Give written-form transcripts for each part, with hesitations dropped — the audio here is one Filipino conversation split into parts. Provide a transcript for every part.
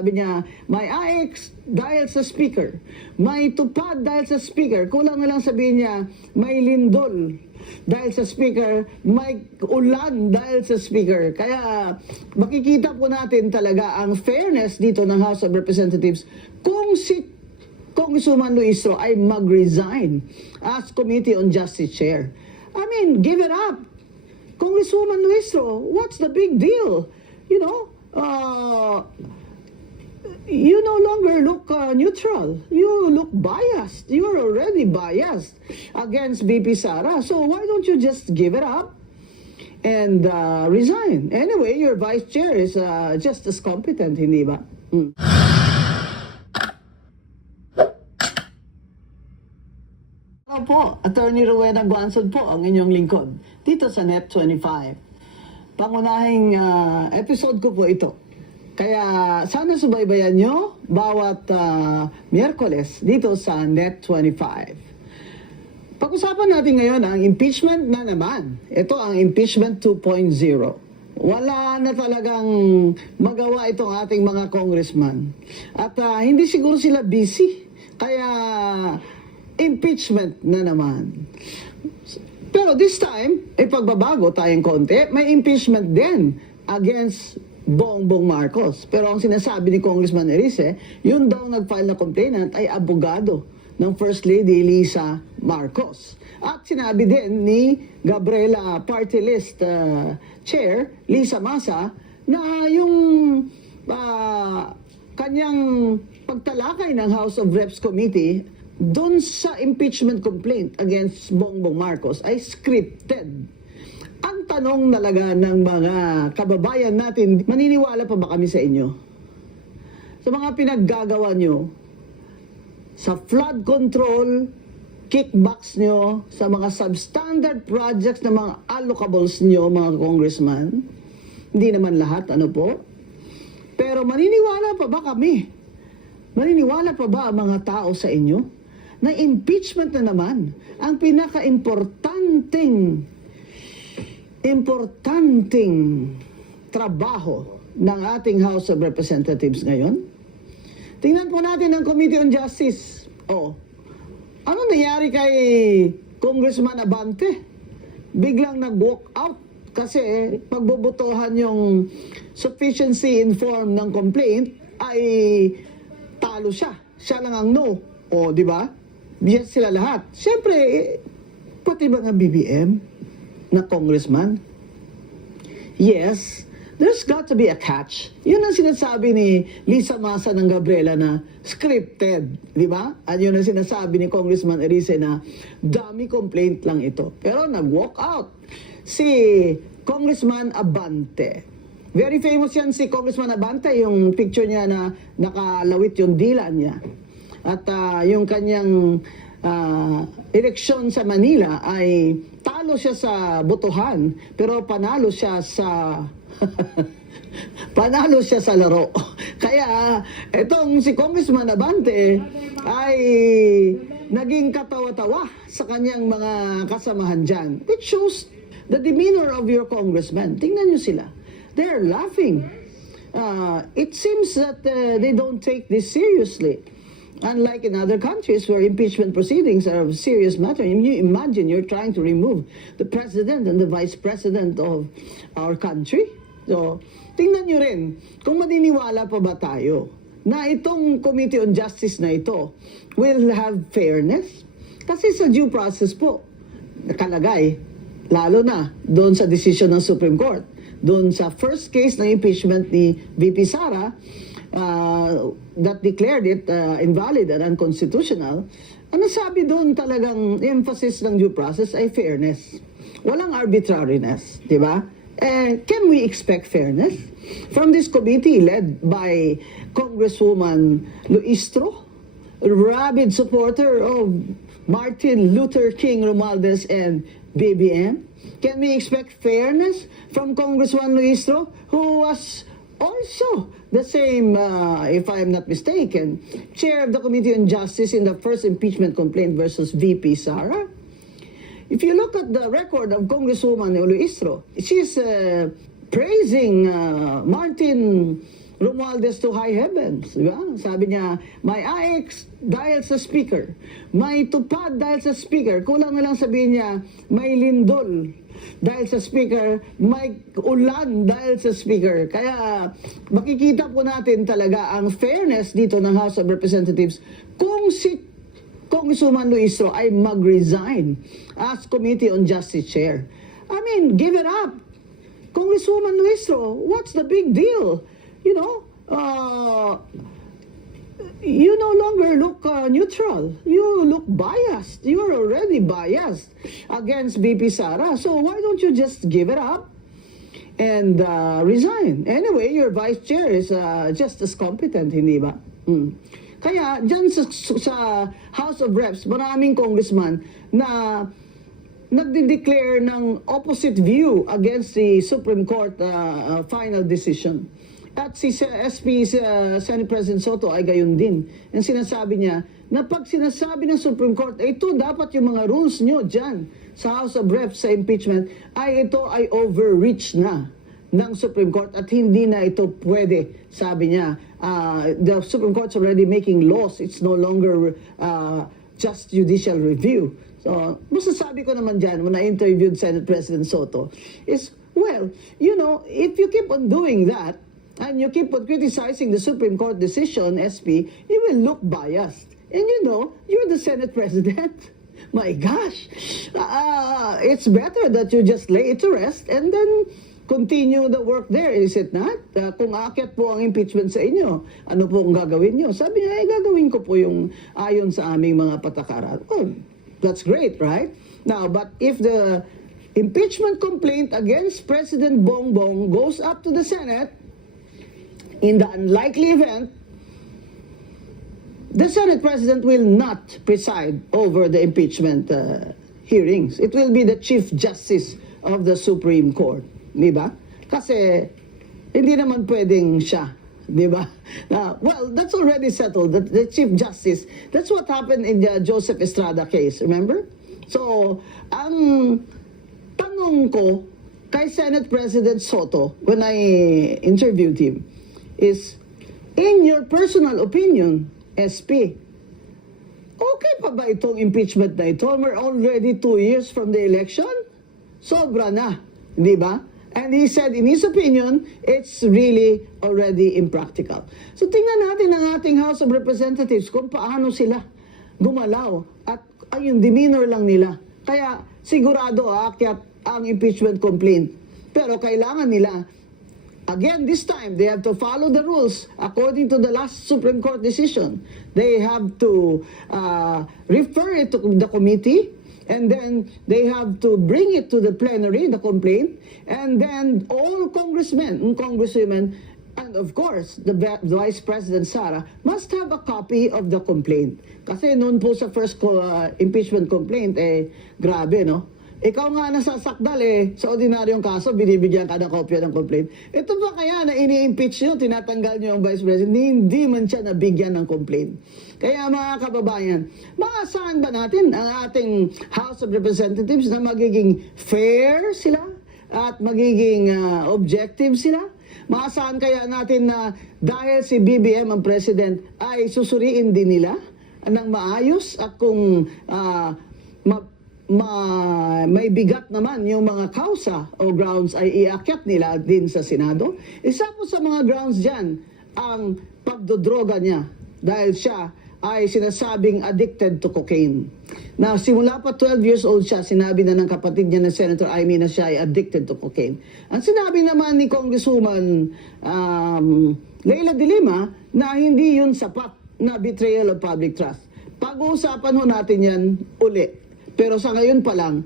Sabi niya, may AX dahil sa speaker, may tupad dahil sa speaker. Kulang na lang sabihin niya, may lindol dahil sa speaker, may ulan dahil sa speaker. Kaya makikita po natin talaga ang fairness dito ng House of Representatives kung si Congresswoman Luistro ay mag-resign as Committee on Justice Chair. I mean, give it up. Congresswoman Luistro, what's the big deal? You know, you no longer look neutral. You look biased. You're already biased against VP Sara. So why don't you just give it up and resign? Anyway, your vice chair is just as competent, hindi ba? Ako po, Attorney Rowena Guanzon po ang inyong lingkod dito sa Net25. Pangunahing episode ko po ito. Kaya sana subaybayan nyo bawat Miyerkules dito sa Net25. Pag-usapan natin ngayon ang impeachment na naman. Ito ang impeachment 2.0. Wala na talagang magawa itong ating mga congressman. At hindi siguro sila busy. Kaya impeachment na naman. Pero this time, pagbabago tayong konti, may impeachment din against Bongbong Marcos. Pero ang sinasabi ni Congressman Erice, yun daw nag-file na complainant ay abogado ng First Lady Lisa Marcos. At sinabi din ni Gabriela Party List Chair, Lisa Masa, na yung kanyang pagtalakay ng House of Reps Committee doon sa impeachment complaint against Bongbong Marcos ay scripted. Ang tanong talaga ng mga kababayan natin, maniniwala pa ba kami sa inyo? Sa mga pinaggagawa nyo, sa flood control, kickbacks nyo, sa mga substandard projects na mga allocables nyo, mga congressman, hindi naman lahat, ano po? Pero maniniwala pa ba kami? Maniniwala pa ba ang mga tao sa inyo? Na impeachment na naman ang pinaka-importanting trabaho ng ating House of Representatives ngayon. Tingnan po natin ang Committee on Justice. Ano nangyari kay Congressman Abante? Biglang nag-walk out kasi pagbobotohan yung sufficiency in form ng complaint ay talo siya. Siya lang ang no. Di ba? Yes sila lahat. Siyempre, pati mga BBM na congressman. Yes, there's got to be a catch. Yun ang sinasabi ni Lisa Masa ng Gabriela na scripted. Di ba? At yun ang sinasabi ni Congressman Erice na dummy complaint lang ito. Pero nag-walk out si Congressman Abante. Very famous yan si Congressman Abante, yung picture niya na nakalawit yung dila niya. At yung kanyang eleksyon sa Manila ay talo siya sa botohan pero panalo siya sa panalo siya sa laro. Kaya itong si Congressman Abante ay naging katawa-tawa sa kanyang mga kasamahan dyan. It shows the demeanor of your congressman. Tingnan nyo sila. They're laughing. It seems that they don't take this seriously. Unlike in other countries where impeachment proceedings are a serious matter. You imagine you're trying to remove the president and the vice president of our country. So, tingnan nyo rin kung maniniwala pa ba tayo na itong Committee on Justice na ito will have fairness. Kasi sa due process po, nakalagay, lalo na doon sa decision ng Supreme Court, doon sa first case ng impeachment ni VP Sara, that declared it invalid and unconstitutional, ano sabi doon talagang emphasis ng due process ay fairness. Walang arbitrariness, di ba? And can we expect fairness from this committee led by Congresswoman Luistro, rabid supporter of Martin Luther King Romualdez and BBM? Can we expect fairness from Congresswoman Luistro, who was also the same, if I'm not mistaken, chair of the Committee on Justice in the first impeachment complaint versus VP Sara? If you look at the record of Congresswoman Luistro, she's praising Martin Romualdez to high heavens, di ba? Sabi niya, may AX dahil sa speaker, may tupad dahil sa speaker, kulang na lang sabihin niya, may lindol dahil sa speaker, may ulan dahil sa speaker. Kaya makikita po natin talaga ang fairness dito ng House of Representatives kung si Congresswoman Luistro ay mag-resign as Committee on Justice Chair. I mean, give it up. Congresswoman Luistro, what's the big deal? You know, you no longer look neutral. You look biased. You're already biased against BP Sara. So why don't you just give it up and resign? Anyway, your vice chair is just as competent, hindi ba? Kaya dyan sa House of Reps, maraming congressman na nagde-declare ng opposite view against the Supreme Court final decision. At si SP Senate President Soto ay gayon din. Ang sinasabi niya na pag sinasabi ng Supreme Court, ito dapat yung mga rules nyo dyan sa House of Reps sa impeachment, ay ito ay overreach na ng Supreme Court at hindi na ito pwede. Sabi niya, the Supreme Court's already making laws. It's no longer just judicial review. So, masasabi ko naman dyan when I interviewed Senate President Soto is, well, you know, if you keep on doing that, and you keep on criticizing the Supreme Court decision, SP, you will look biased. And you know, you're the Senate President. My gosh. It's better that you just lay it to rest and then continue the work there, is it not? Kung aakyat po ang impeachment sa inyo, ano po ang gagawin nyo? Sabi niya, gagawin ko po yung ayon sa aming mga patakaran. Oh, that's great, right? Now, but if the impeachment complaint against President Bongbong goes up to the Senate, in the unlikely event, the Senate President will not preside over the impeachment hearings. It will be the Chief Justice of the Supreme Court. Di ba? Kasi hindi naman pwedeng siya. Di ba? Well, that's already settled. The Chief Justice, that's what happened in the Joseph Estrada case. Remember? So, ang tanong ko kay Senate President Soto when I interviewed him is, in your personal opinion, SP, okay pa ba itong impeachment na ito? We're already 2 years from the election? Sobra na, di ba? And he said, in his opinion, it's really already impractical. So tingnan natin ang ating House of Representatives kung paano sila gumalaw at yung demeanor lang nila. Kaya sigurado aakyat ang impeachment complaint. Pero kailangan nila, again, this time, they have to follow the rules according to the last Supreme Court decision. They have to refer it to the committee, and then they have to bring it to the plenary, the complaint, and then all congressmen and congresswomen, and of course, the Vice President Sara, must have a copy of the complaint. Kasi noon po sa first impeachment complaint, grabe, no? Ikaw nga nasasakdal sa ordinaryong kaso, binibigyan ka ng kopya ng complaint. Ito ba kaya na ini-impeach nyo, tinatanggal nyo ang Vice President, hindi man siya nabigyan ng complaint. Kaya mga kababayan, maasahan ba natin ang ating House of Representatives na magiging fair sila at magiging objective sila? Maasahan kaya natin na dahil si BBM ang President ay susuriin din nila ng maayos at kung may bigat naman yung mga kausa o grounds ay iakyat nila din sa Senado. Isa po sa mga grounds dyan ang pagdodroga niya dahil siya ay sinasabing addicted to cocaine. Na simula pa 12 years old siya, sinabi na ng kapatid niya na Senator Amy na siya ay addicted to cocaine. Ang sinabi naman ni Congresswoman Leila de Lima na hindi yun sapat na betrayal of public trust. Pag-uusapan ho natin yan uli. Pero sa ngayon pa lang,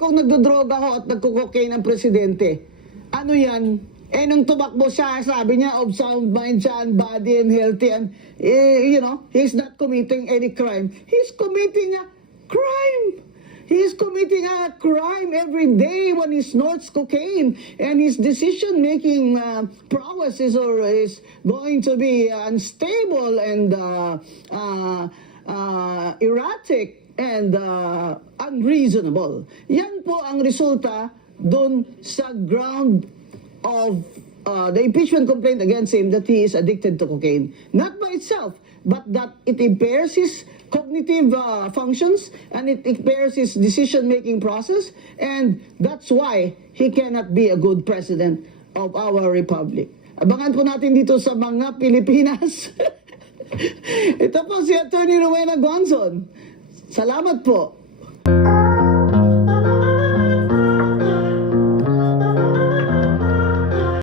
kung nagdodroga ho at nagko-cocaine ang presidente, ano yan? Nung tumakbo siya, sabi niya, of sound mind siya, and body and healthy, and, you know, he's not committing any crime. He's committing a crime! He's committing a crime every day when he snorts cocaine, and his decision-making prowess is going to be unstable and erratic and unreasonable. Yan po ang resulta doon sa ground of the impeachment complaint against him that he is addicted to cocaine. Not by itself, but that it impairs his cognitive functions and it impairs his decision-making process, and that's why he cannot be a good president of our republic. Abangan po natin dito sa mga Pilipinas. Ito po si Attorney Rowena Gonzon. Salamat po.